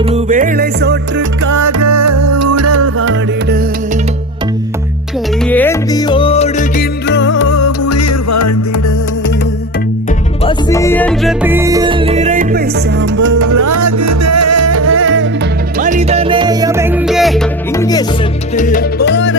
ஒருவேளை சோற்றுக்காக உடல் வாடிட கையேந்தி ஓடுகின்றோம் உயிர் வாழ்ந்திட. பசி என்ற தீயில் இறைப்பை சாம்பல் ஆகுதே. மனிதநேயம் எங்கே இங்கே செத்து போன